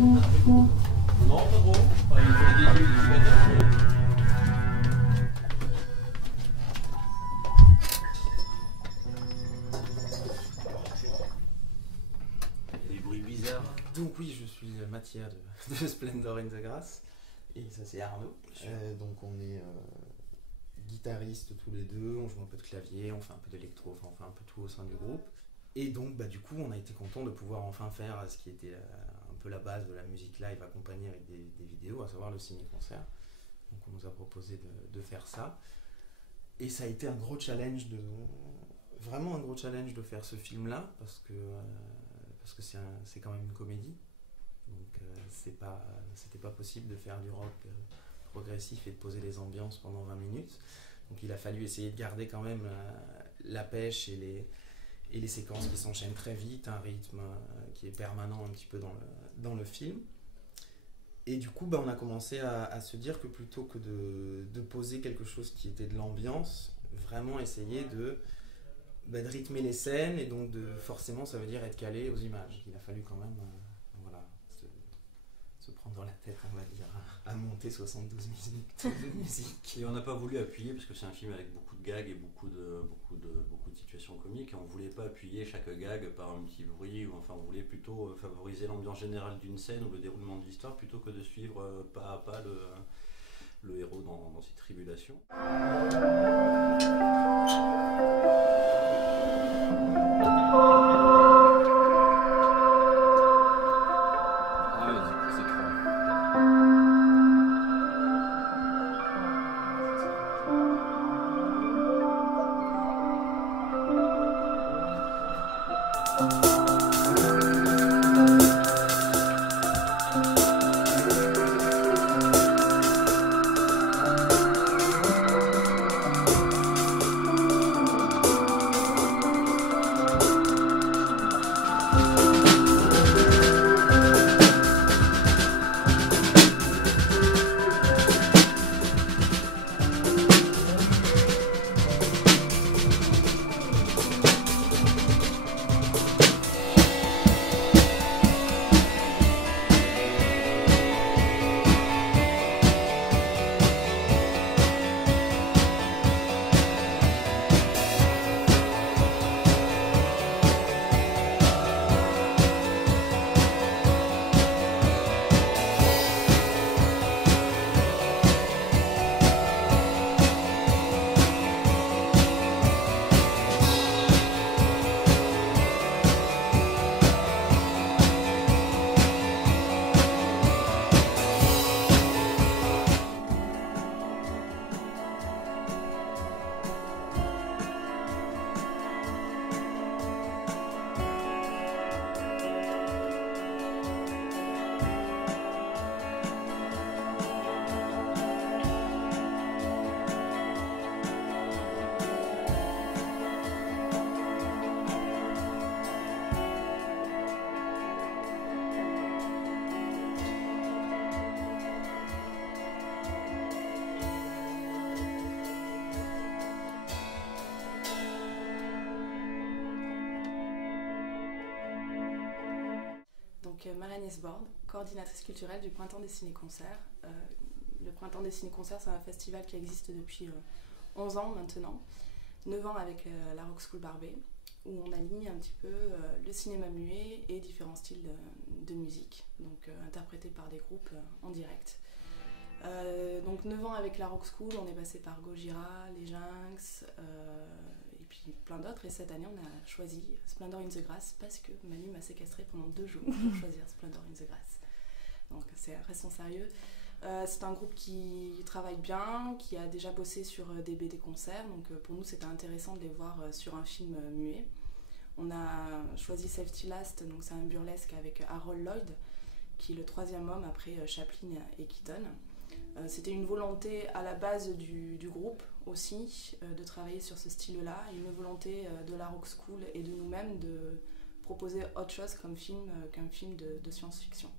Non, pas trop. Enfin, il faut les débuts du matin. Des bruits bizarres. Donc oui, je suis Mathia de Splendor in the Grass. Et ça c'est Arnaud. Donc on est guitaristes tous les deux, on joue un peu de clavier, on fait un peu d'électro, enfin on fait un peu tout au sein du groupe. Et donc du coup on a été content de pouvoir enfin faire ce qui était un peu la base de la musique live accompagnée avec des vidéos, à savoir le ciné-concert. Donc on nous a proposé de faire ça. Et ça a été un gros challenge, vraiment un gros challenge de faire ce film-là, parce que c'est quand même une comédie. Donc c'était pas possible de faire du rock progressif et de poser les ambiances pendant 20 minutes. Donc il a fallu essayer de garder quand même la pêche et les séquences qui s'enchaînent très vite, un rythme qui est permanent un petit peu dans le film. Et du coup on a commencé à se dire que plutôt que de poser quelque chose qui était de l'ambiance, vraiment essayer de rythmer les scènes, et donc forcément ça veut dire être calé aux images. Il a fallu quand même se prendre dans la tête, on va dire, à monter 72 minutes de musique. Et on n'a pas voulu appuyer, parce que c'est un film avec beaucoup de gags et beaucoup de situations comiques, et on ne voulait pas appuyer chaque gag par un petit bruit, ou enfin on voulait plutôt favoriser l'ambiance générale d'une scène ou le déroulement de l'histoire, plutôt que de suivre pas à pas le héros dans ses tribulations. Marie-Agnès Borde, coordinatrice culturelle du Printemps des Ciné-Concerts. Le Printemps des Ciné-Concerts, c'est un festival qui existe depuis 11 ans maintenant, 9 ans avec la Rock School Barbet, où on aligne un petit peu le cinéma muet et différents styles de musique, donc interprétés par des groupes en direct. Donc 9 ans avec la Rock School, on est passé par Gojira, les Jinx, et puis plein d'autres, et cette année on a choisi Splendor in the Grass parce que Manu m'a séquestré pendant 2 jours pour choisir Splendor in the Grass. Donc restons sérieux. C'est un groupe qui travaille bien, qui a déjà bossé sur des BD concerts, donc pour nous c'était intéressant de les voir sur un film muet. On a choisi Safety Last, donc c'est un burlesque avec Harold Lloyd, qui est le 3e homme après Chaplin et Keaton. C'était une volonté à la base du groupe aussi, de travailler sur ce style-là, et une volonté de la Rock School et de nous-mêmes de proposer autre chose comme film qu'un film de science-fiction.